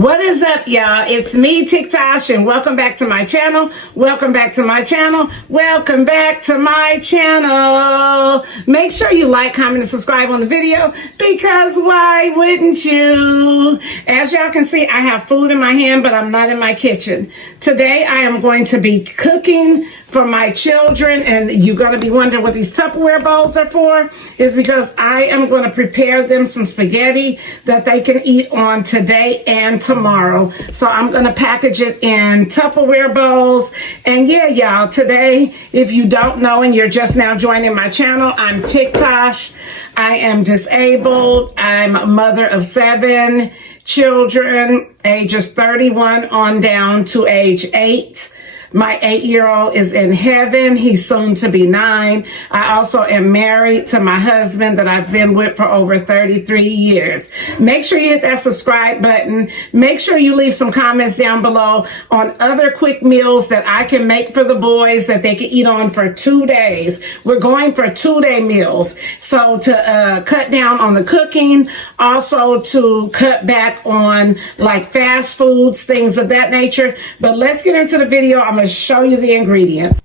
What is up, y'all? It's me, TikToshh, and welcome back to my channel. Welcome back to my channel. Welcome back to my channel. Make sure you like, comment, and subscribe on the video, because why wouldn't you? As y'all can see, I have food in my hand, but I'm not in my kitchen. Today, I am going to be cooking for my children, and you're going to be wondering what these Tupperware bowls are for. Is because I am going to prepare them some spaghetti that they can eat on today and tomorrow. So I'm going to package it in Tupperware bowls. And yeah, y'all, today, if you don't know and you're just now joining my channel, I'm TikToshh. I am disabled. I'm a mother of 7 children, ages 31 on down to age 8. My 8-year-old is in heaven. He's soon to be 9. I also am married to my husband that I've been with for over 33 years. Make sure you hit that subscribe button. Make sure you leave some comments down below on other quick meals that I can make for the boys that they can eat on for 2 days. We're going for 2-day meals. So to cut down on the cooking, also to cut back on like fast foods, things of that nature. But let's get into the video. I'm going to show you the ingredients.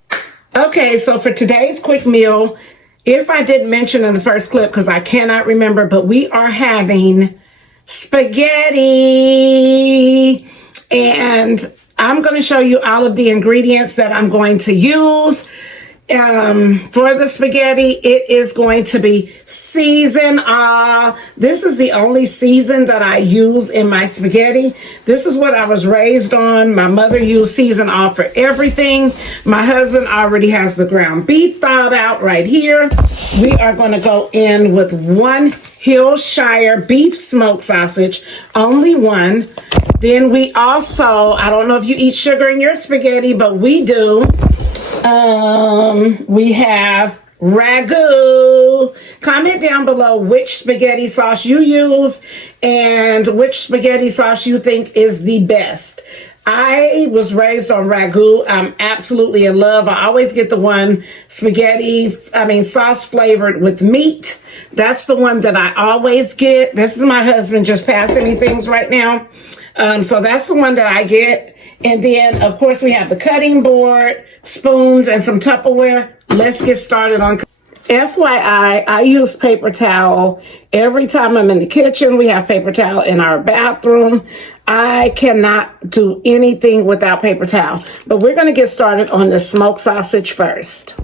Okay, so for today's quick meal, if I didn't mention in the first clip, because I cannot remember, but we are having spaghetti. And I'm going to show you all of the ingredients that I'm going to use. For the spaghetti, it is going to be seasoned. This is the only season that I use in my spaghetti. This is what I was raised on. My mother used season all for everything. My husband already has the ground beef thawed out right here. We are going to go in with 1 Hillshire beef smoked sausage, only 1. Then we also, I don't know if you eat sugar in your spaghetti, but we do. We have ragu. Comment down below which spaghetti sauce you use and which spaghetti sauce you think is the best. I was raised on ragu. I'm absolutely in love. I always get the one sauce flavored with meat. That's the one that I always get. This is my husband just passing me things right now. So that's the one that I get. And then, of course, we have the cutting board, spoons, and some Tupperware. Let's get started on. FYI, I use paper towel every time I'm in the kitchen. We have paper towel in our bathroom. I cannot do anything without paper towel. But we're going to get started on the smoked sausage first.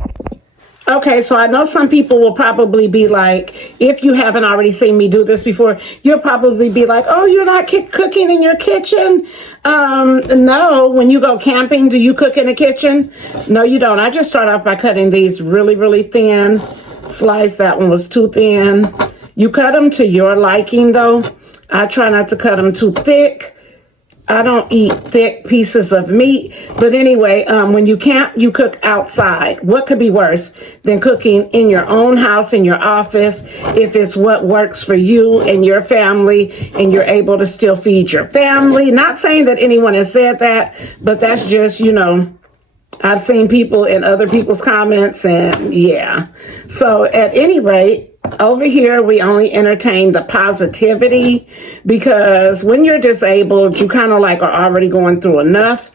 Okay, so I know some people will probably be like, if you haven't already seen me do this before, you'll probably be like, oh, you're not cooking in your kitchen? No, when you go camping, do you cook in a kitchen? No, you don't. I just start off by cutting these really, really thin. Slice, that one was too thin. You cut them to your liking, though. I try not to cut them too thick. I don't eat thick pieces of meat. But anyway, when you camp, you cook outside. What could be worse than cooking in your own house, in your office, if it's what works for you and your family and you're able to still feed your family? Not saying that anyone has said that, but that's just, I've seen people in other people's comments, and yeah. So at any rate, over here, we only entertain the positivity, because when you're disabled, you kind of like are already going through enough.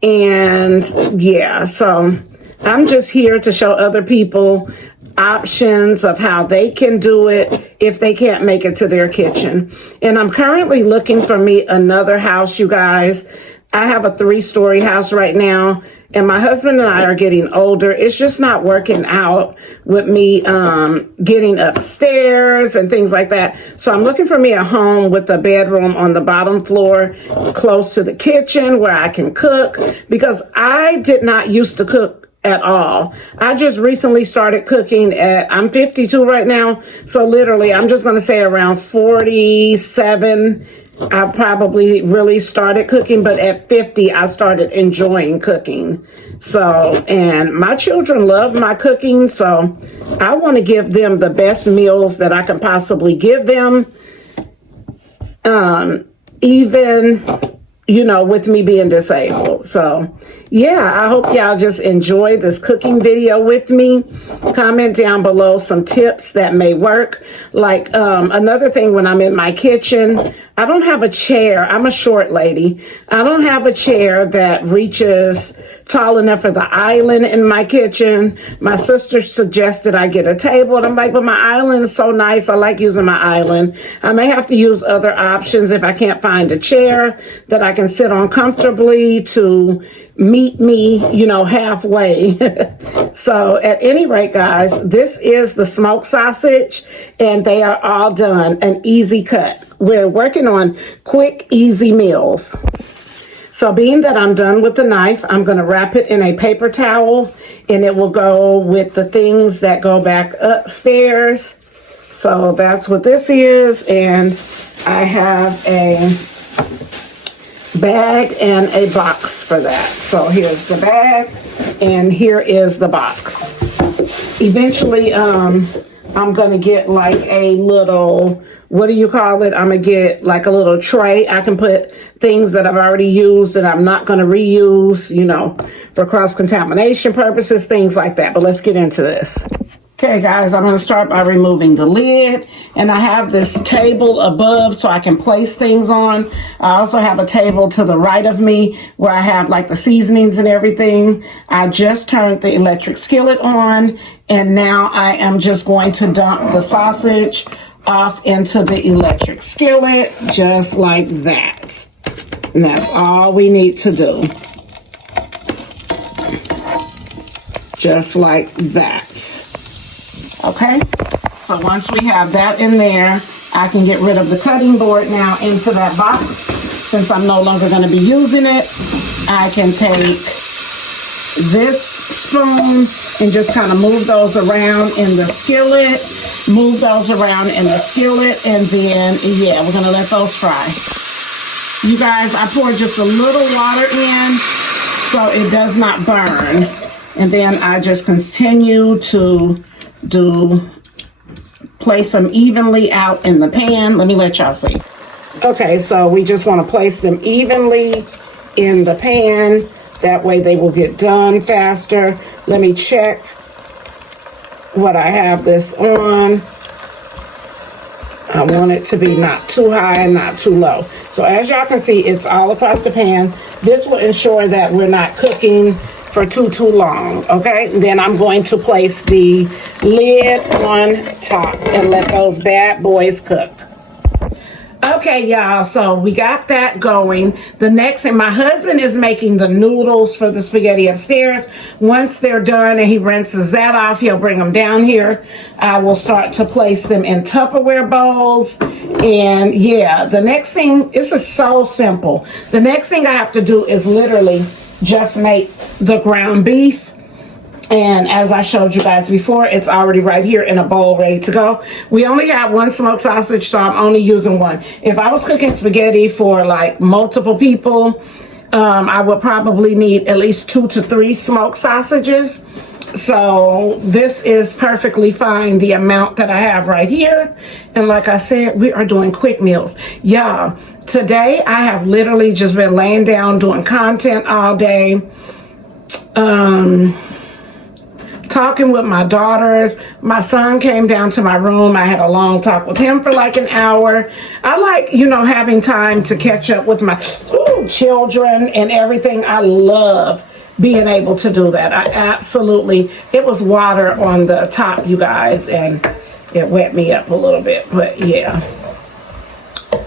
And yeah, so I'm just here to show other people options of how they can do it if they can't make it to their kitchen. And I'm currently looking for me another house, you guys. I have a 3-story house right now, and my husband and I are getting older. It's just not working out with me getting upstairs and things like that. So I'm looking for me a home with a bedroom on the bottom floor, close to the kitchen where I can cook, because I did not used to cook at all. I just recently started cooking I'm 52 right now. So literally, I'm just going to say around 47, I probably really started cooking, but at 50, I started enjoying cooking. So, and my children love my cooking, so I want to give them the best meals that I can possibly give them. Even with me being disabled. So yeah, I hope y'all just enjoy this cooking video with me. Comment down below some tips that may work. Like another thing, when I'm in my kitchen, I don't have a chair. I'm a short lady. I don't have a chair that reaches tall enough for the island in my kitchen. My sister suggested I get a table, and I'm like, but my island is so nice. I like using my island. I may have to use other options if I can't find a chair that I can sit on comfortably to meet me, you know, halfway. So at any rate, guys, this is the smoked sausage, and they are all done, an easy cut. We're working on quick, easy meals. So being that I'm done with the knife, I'm going to wrap it in a paper towel, and it will go with the things that go back upstairs. So that's what this is, and I have a bag and a box for that. So here's the bag, and here is the box. Eventually, I'm going to get like a little, what do you call it? I'm going to get like a little tray. I can put things that I've already used that I'm not going to reuse, you know, for cross-contamination purposes, things like that. But let's get into this. Okay, guys, I'm going to start by removing the lid, and I have this table above so I can place things on. I also have a table to the right of me where I have like the seasonings and everything. I just turned the electric skillet on, and now I am just going to dump the sausage off into the electric skillet, just like that. And that's all we need to do. Just like that. Okay, so once we have that in there, I can get rid of the cutting board now into that box. Since I'm no longer going to be using it, I can take this spoon and just kind of move those around in the skillet, and then, yeah, we're going to let those fry. You guys, I pour just a little water in so it does not burn. And then I just continue to place them evenly out in the pan. Let me let y'all see. Okay, so we just want to place them evenly in the pan. That way they will get done faster. Let me check what I have this on. I want it to be not too high and not too low. So as y'all can see, it's all across the pan. This will ensure that we're not cooking for too long, okay? Then I'm going to place the lid on top and let those bad boys cook. Okay, y'all, so we got that going. The next thing, my husband is making the noodles for the spaghetti upstairs. Once they're done and he rinses that off, he'll bring them down here. I will start to place them in Tupperware bowls. And yeah, the next thing, this is so simple. The next thing I have to do is literally just make the ground beef. And as I showed you guys before, it's already right here in a bowl ready to go. We only have one smoked sausage, so I'm only using one. If I was cooking spaghetti for like multiple people, I would probably need at least 2 to 3 smoked sausages. So this is perfectly fine, the amount that I have right here. And like I said, we are doing quick meals. Y'all, today I have literally just been laying down doing content all day. Talking with my daughters. My son came down to my room. I had a long talk with him for like an hour. I like, you know, having time to catch up with my children and everything. I love being able to do that. I absolutely, it was water on the top, you guys, and it wet me up a little bit, but yeah.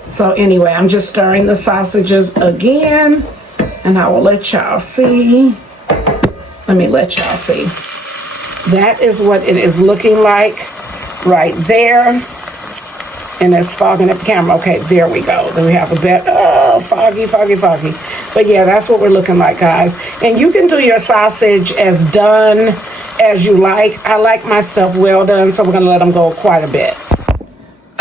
So anyway, I'm just stirring the sausages again, and I will let y'all see. Let me let y'all see. That is what it is looking like right there. And it's fogging up the camera. Okay, there we go. Then we have a bit, foggy. But yeah, that's what we're looking like, guys. And you can do your sausage as done as you like. I like my stuff well done, so we're going to let them go quite a bit.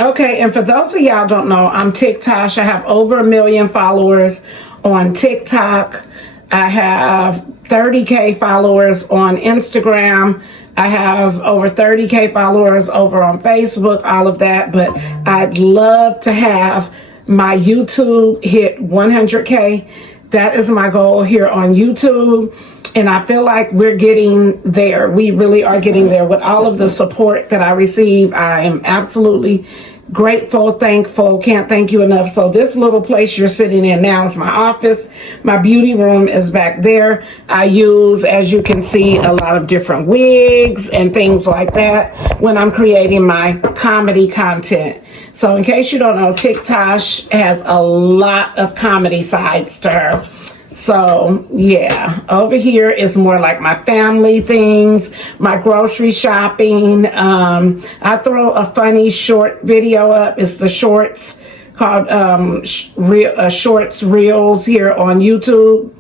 Okay, and for those of y'all don't know, I'm TikToshh. I have over 1 million followers on TikTok. I have 30K followers on Instagram. I have over 30K followers over on Facebook, all of that. But I'd love to have my YouTube hit 100K. That is my goal here on YouTube. And I feel like we're getting there. We really are getting there with all of the support that I receive. I am absolutely grateful, thankful, can't thank you enough. So this little place you're sitting in now is my office. My beauty room is back there. I use, as you can see, a lot of different wigs and things like that when I'm creating my comedy content. So in case you don't know, TikToshh has a lot of comedy sides to her. So yeah, over here is more like my family things, my grocery shopping. I throw a funny short video up. It's the shorts called Shorts Reels here on YouTube,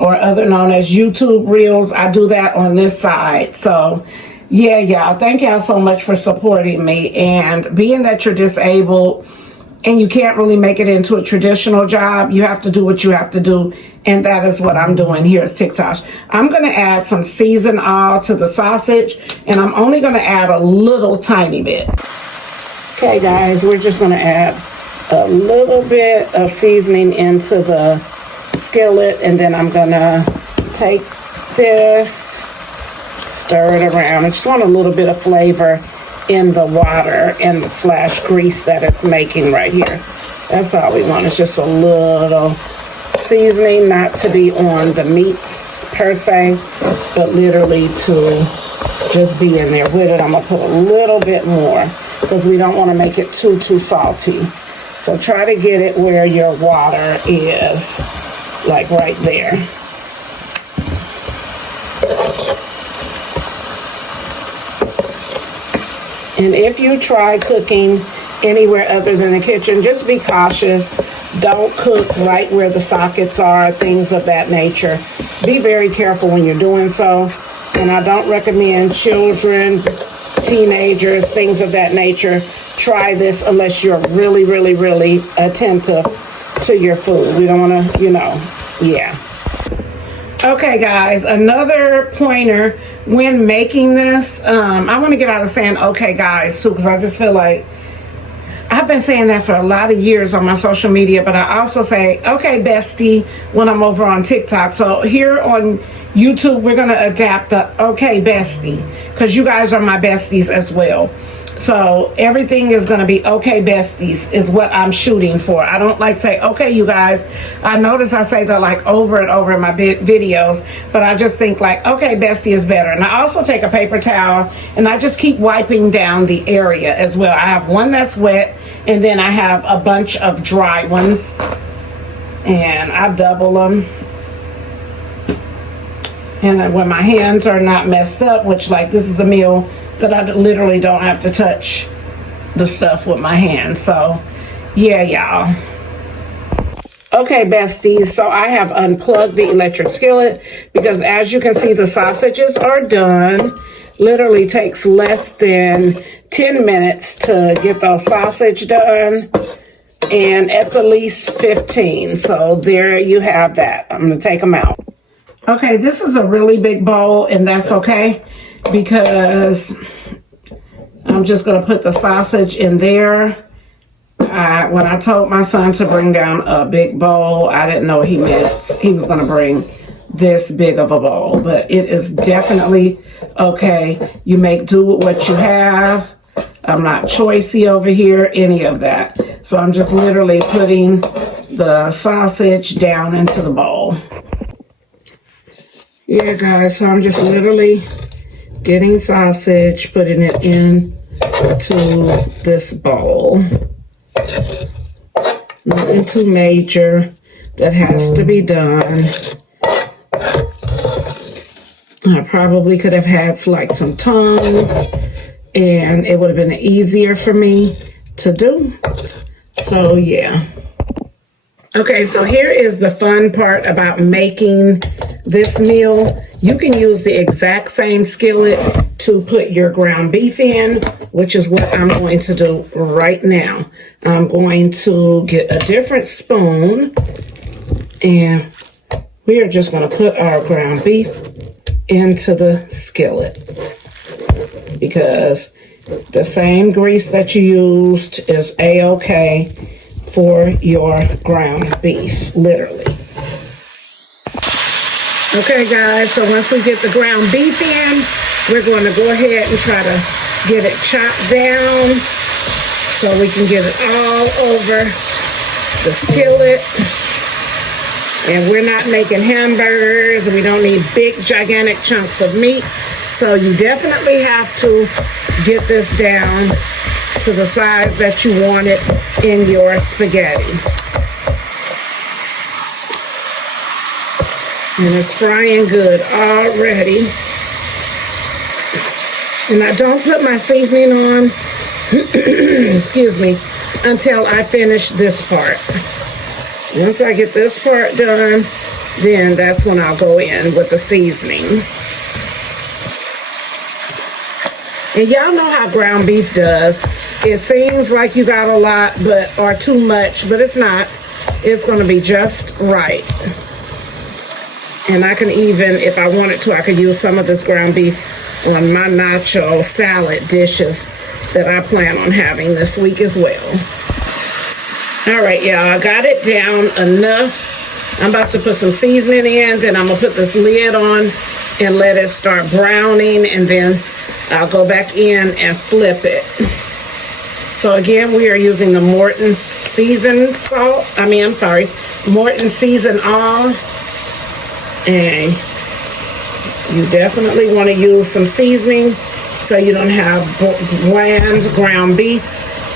or other known as YouTube Reels. I do that on this side. So yeah, y'all, thank y'all so much for supporting me. And being that you're disabled and you can't really make it into a traditional job, you have to do what you have to do, and that is what I'm doing here at TikToshh. I'm going to add some seasoned oil to the sausage, and I'm only going to add a little tiny bit. Okay, guys, we're just going to add a little bit of seasoning into the skillet, and then I'm going to take this, stir it around. I just want a little bit of flavor in the water and the slash grease that it's making right here. That's all we want. It's just a little seasoning, not to be on the meats per se, but literally to just be in there with it. I'm gonna put a little bit more because we don't want to make it too salty. So try to get it where your water is, like right there. And if you try cooking anywhere other than the kitchen, just be cautious. Don't cook right where the sockets are, things of that nature. Be very careful when you're doing so. And I don't recommend children, teenagers, things of that nature try this unless you're really, really, really attentive to your food. We don't want to, yeah. Okay, guys, another pointer when making this, I want to get out of saying okay, guys, too, because I just feel like I've been saying that for a lot of years on my social media, but I also say okay, bestie, when I'm over on TikTok. So here on YouTube, we're going to adapt the okay, bestie, because you guys are my besties as well. So everything is going to be okay, besties is what I'm shooting for. I don't like say, okay, you guys. I notice I say that like over and over in my videos, but I just think like, okay, bestie is better. And I also take a paper towel and I just keep wiping down the area as well. I have one that's wet and then I have a bunch of dry ones, and I double them. And when my hands are not messed up, which like this is a meal that I literally don't have to touch the stuff with my hands. So yeah, y'all. Okay, besties, so I have unplugged the electric skillet because as you can see, the sausages are done. Literally takes less than 10 minutes to get those sausage done, and at the least 15. So there you have that. I'm gonna take them out. Okay, this is a really big bowl, and that's okay because I'm just going to put the sausage in there. When I told my son to bring down a big bowl, I didn't know he meant he was going to bring this big of a bowl, but it is definitely okay. You make do with what you have. I'm not choicey over here, any of that. So I'm just literally putting the sausage down into the bowl. Yeah, guys, so I'm just literally getting sausage, putting it into this bowl. Nothing too major that has to be done. I probably could have had like some tongs, and it would have been easier for me to do. So yeah. Okay, so here is the fun part about making this meal. You can use the exact same skillet to put your ground beef in, which is what I'm going to do right now. I'm going to get a different spoon, and we are just going to put our ground beef into the skillet because the same grease that you used is a-okay for your ground beef, literally. Okay, guys, so once we get the ground beef in, we're going to go ahead and try to get it chopped down so we can get it all over the skillet. And we're not making hamburgers. We don't need big, gigantic chunks of meat. So you definitely have to get this down to the size that you want it in your spaghetti. And it's frying good already. And I don't put my seasoning on, excuse me, until I finish this part. Once I get this part done, then that's when I'll go in with the seasoning. And y'all know how ground beef does. It seems like you got a lot, or too much, but it's not. It's going to be just right. And I can even, if I wanted to, I could use some of this ground beef on my nacho salad dishes that I plan on having this week as well. All right, y'all, I got it down enough. I'm about to put some seasoning in, then I'm going to put this lid on and let it start browning, and then I'll go back in and flip it. So again, we are using the Morton seasoned salt. Morton seasoned all. And you definitely want to use some seasoning so you don't have bland ground beef,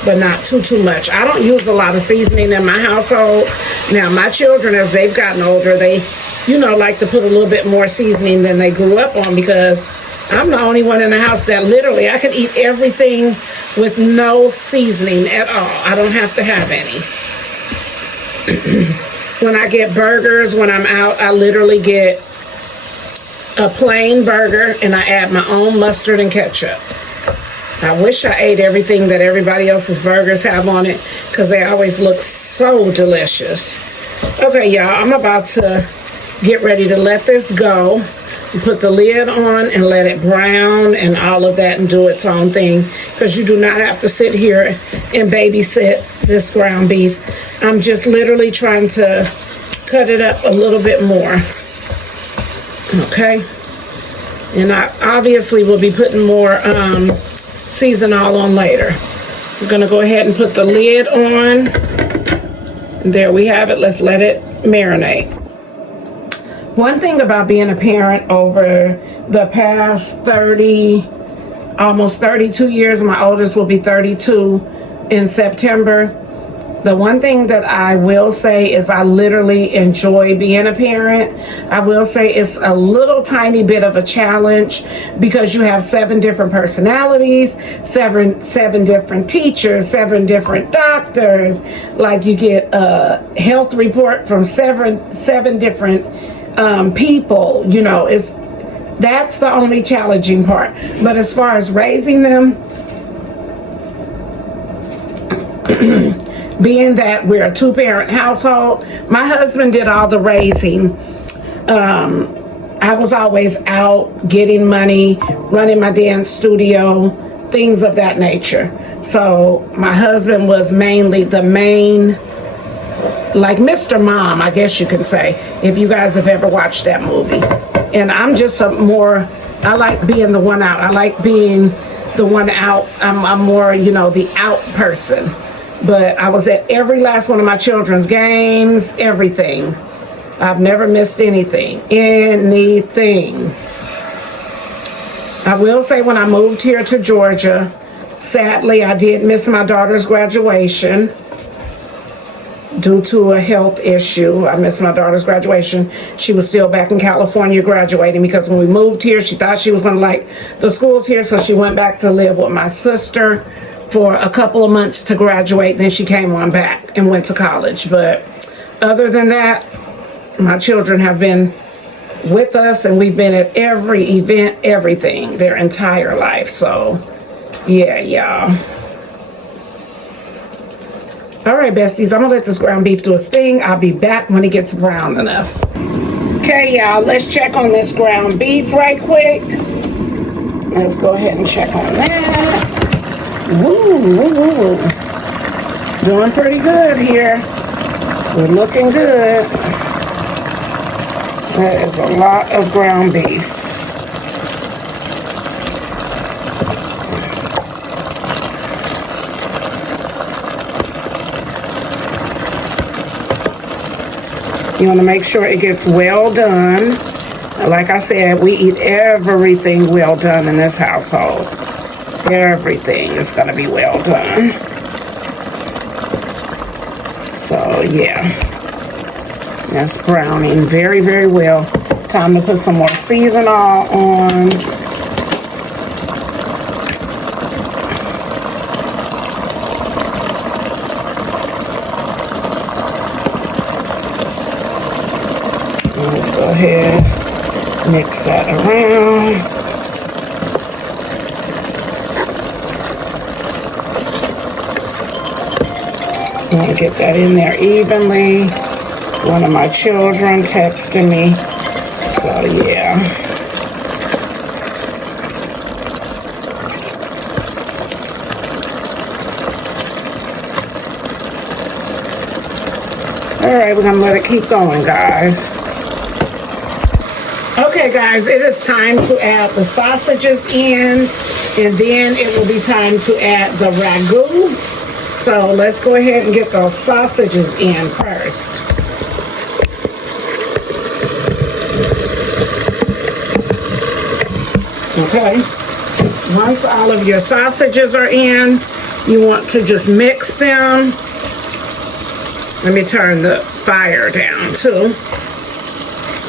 but not too much. I don't use a lot of seasoning in my household. Now, my children, as they've gotten older, they, like to put a little bit more seasoning than they grew up on, because I'm the only one in the house that literally, I could eat everything with no seasoning at all. I don't have to have any. When I get burgers, when I'm out, I literally get a plain burger and I add my own mustard and ketchup. I wish I ate everything that everybody else's burgers have on it, because they always look so delicious. Okay, y'all, I'm about to get ready to let this go. Put the lid on and let it brown and all of that and do its own thing, because you do not have to sit here and babysit this ground beef. I'm just literally trying to cut it up a little bit more. Okay. And I obviously will be putting more season all on later. We're going to go ahead and put the lid on. And there we have it. Let's let it marinate. One thing about being a parent over the past almost 32 years, my oldest will be 32 in September. The one thing that I will say is I literally enjoy being a parent. I will say it's a little tiny bit of a challenge, because you have 7 different personalities, seven different teachers, 7 different doctors. Like, you get a health report from seven different people. That's the only challenging part. But as far as raising them, being that we're a 2-parent household, my husband did all the raising. I was always out getting money, running my dance studio, things of that nature. So my husband was mainly the main, like Mr. Mom, I guess you can say, if you guys have ever watched that movie. And I'm just I like being the one out. I like being the one out. I'm more, the out person. But I was at every last one of my children's games, everything. I've never missed anything. I will say, when I moved here to Georgia, sadly, I did miss my daughter's graduation due to a health issue. I missed my daughter's graduation. She was still back in California graduating, because when we moved here, she thought she was going to like the schools here, so she went back to live with my sister for a couple of months to graduate. Then she came on back and went to college. But other than that, my children have been with us, and we've been at every event, everything, their entire life. So yeah, y'all. All right, besties, I'm gonna let this ground beef do its thing. I'll be back when it gets brown enough. Okay, y'all, let's check on this ground beef right quick. Let's go ahead and check on that. Woo. Doing pretty good here. We're looking good. That is a lot of ground beef. You want to make sure it gets well done. Like I said, we eat everything well done in this household. Everything is going to be well done. So, yeah. That's browning very, very well. Time to put some more seasoning on. Let's go ahead, mix that around. I want to get that in there evenly. One of my children texted me, so yeah. All right, we're gonna let it keep going, guys. Okay, guys, it is time to add the sausages in, and then it will be time to add the ragu. So let's go ahead and get those sausages in first. Okay, once all of your sausages are in, you want to just mix them. Let me turn the fire down too.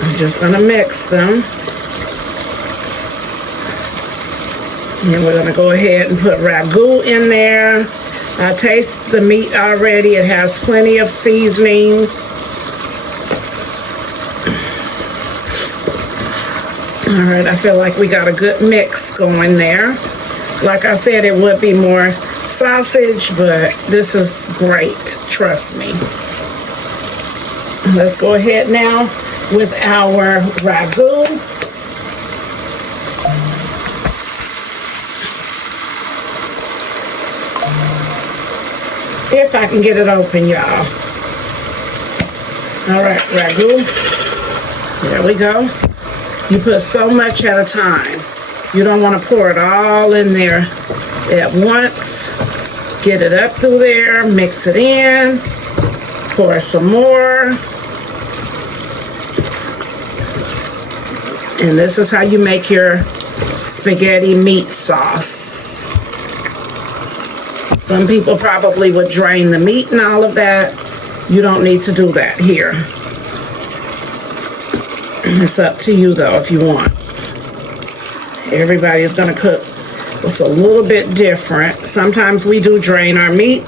I'm just going to mix them. And we're going to go ahead and put ragu in there. I taste the meat already. It has plenty of seasoning. All right, I feel like we got a good mix going there. Like I said, it would be more sausage, but this is great. Trust me. Let's go ahead now with our ragu. If I can get it open, y'all. All right, ragu. There we go. You put so much at a time. You don't want to pour it all in there at once. Get it up through there, mix it in, pour some more. And this is how you make your spaghetti meat sauce. Some people probably would drain the meat and all of that. You don't need to do that here. It's up to you though if you want. Everybody is going to cook. It's a little bit different. Sometimes we do drain our meat,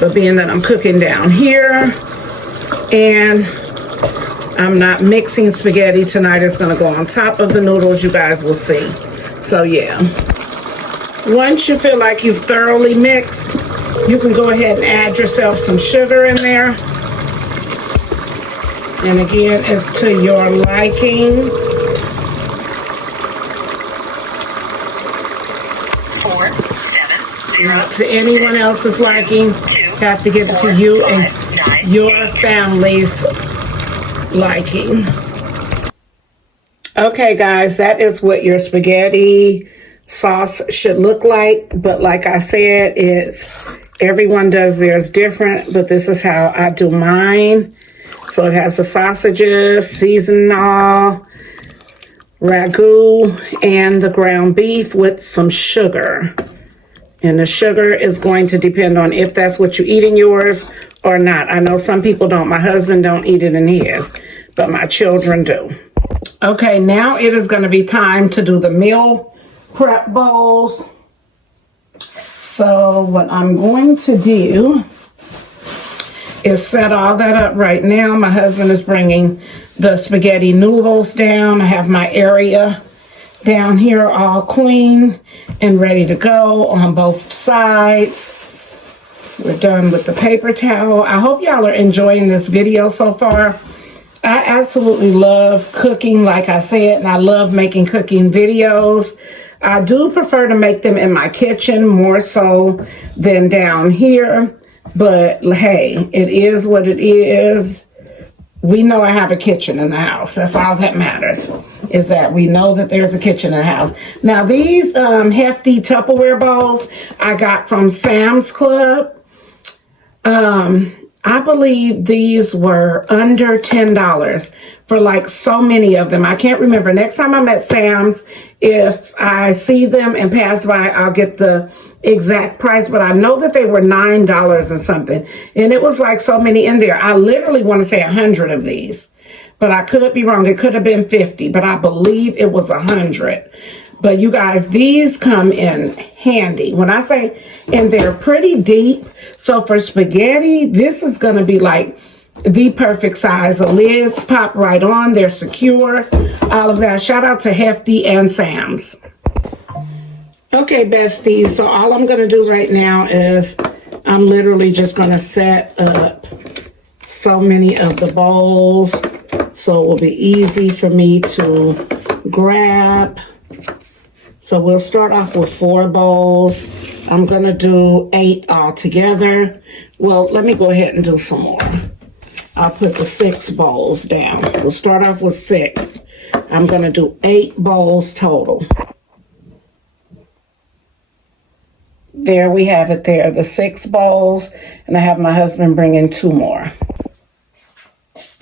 but being that I'm cooking down here and I'm not mixing spaghetti tonight, it's going to go on top of the noodles, you guys will see. So yeah. Once you feel like you've thoroughly mixed, you can go ahead and add yourself some sugar in there. And again, it's to your liking. 4, 7, 0, Not to anyone else's liking. Have to give it to you and your family's liking. Okay, guys, that is what your spaghetti sauce should look like. But like I said, everyone does theirs different, but this is how I do mine. So it has the sausages, seasoned all, ragu, and the ground beef with some sugar. And the sugar is going to depend on if that's what you eat in yours or not. I know some people don't. My husband don't eat it in his, but my children do. Okay, now it is going to be time to do the meal prep bowls. So what I'm going to do is set all that up right now. My husband is bringing the spaghetti noodles down. I have my area down here all clean and ready to go on both sides. We're done with the paper towel. I hope y'all are enjoying this video so far. I absolutely love cooking, like I said, and I love making cooking videos. I do prefer to make them in my kitchen more so than down here. But hey, it is what it is. We know I have a kitchen in the house. That's all that matters, is that we know that there's a kitchen in the house. Now, these hefty Tupperware bowls I got from Sam's Club. I believe these were under $10 for like so many of them. I can't remember. Next time I'm at Sam's, if I see them and pass by, I'll get the exact price. But I know that they were $9 and something. And it was like so many in there. I literally want to say 100 of these. But I could be wrong. It could have been 50. But I believe it was 100. But you guys, these come in handy. When I say, and they're pretty deep. So for spaghetti, this is going to be like the perfect size. The lids pop right on. They're secure. All of that. Shout out to Hefty and Sam's. Okay, besties. So all I'm going to do right now is I'm literally just going to set up so many of the bowls. So it will be easy for me to grab. So we'll start off with 4 bowls. I'm going to do 8 altogether. Well, let me go ahead and do some more. I'll put the 6 bowls down. We'll start off with 6. I'm going to do 8 bowls total. There we have it there, the 6 bowls. And I have my husband bring in 2 more.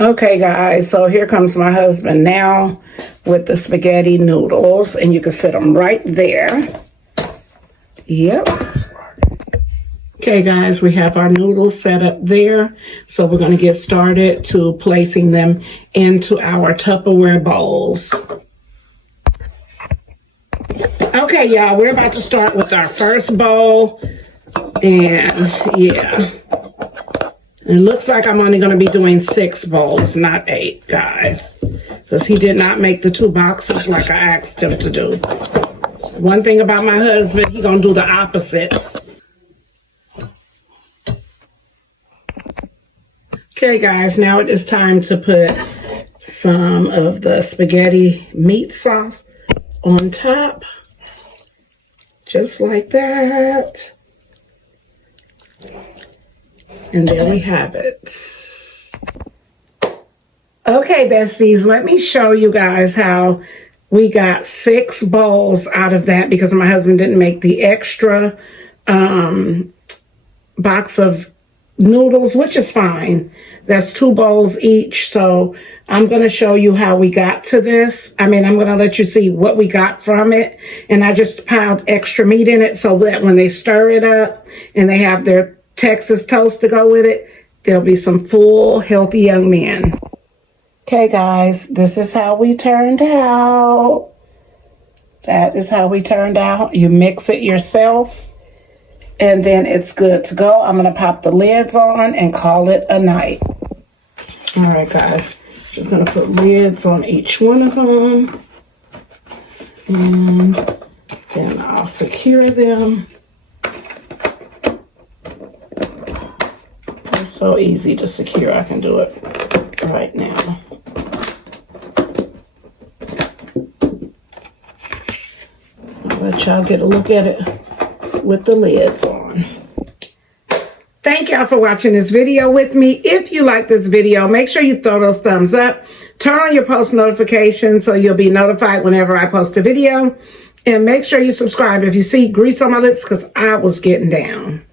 Okay, guys, so here comes my husband now with the spaghetti noodles, and you can set them right there. Yep. Okay, guys, we have our noodles set up there. So we're going to get started to placing them into our Tupperware bowls. Okay, y'all, we're about to start with our first bowl. And, yeah. It looks like I'm only going to be doing 6 bowls, not 8, guys. Because he did not make the 2 boxes like I asked him to do. One thing about my husband, he's going to do the opposites. Okay, guys, now it is time to put some of the spaghetti meat sauce on top. Just like that. And there we have it. Okay, besties, let me show you guys how we got 6 bowls out of that because my husband didn't make the extra box of noodles, which is fine. That's 2 bowls each. So I'm going to show you how we got to this. I'm going to let you see what we got from it. And I just piled extra meat in it so that when they stir it up and they have their Texas toast to go with it, there'll be some full, healthy young men. Okay, guys, this is how we turned out. That is how we turned out. You mix it yourself, and then it's good to go. I'm going to pop the lids on and call it a night. All right, guys, just going to put lids on each one of them, and then I'll secure them. It's so easy to secure. I can do it right now. I'll let y'all get a look at it with the lids on. Thank y'all for watching this video with me. If you like this video, make sure you throw those thumbs up. Turn on your post notifications so you'll be notified whenever I post a video. And make sure you subscribe if you see grease on my lips because I was getting down.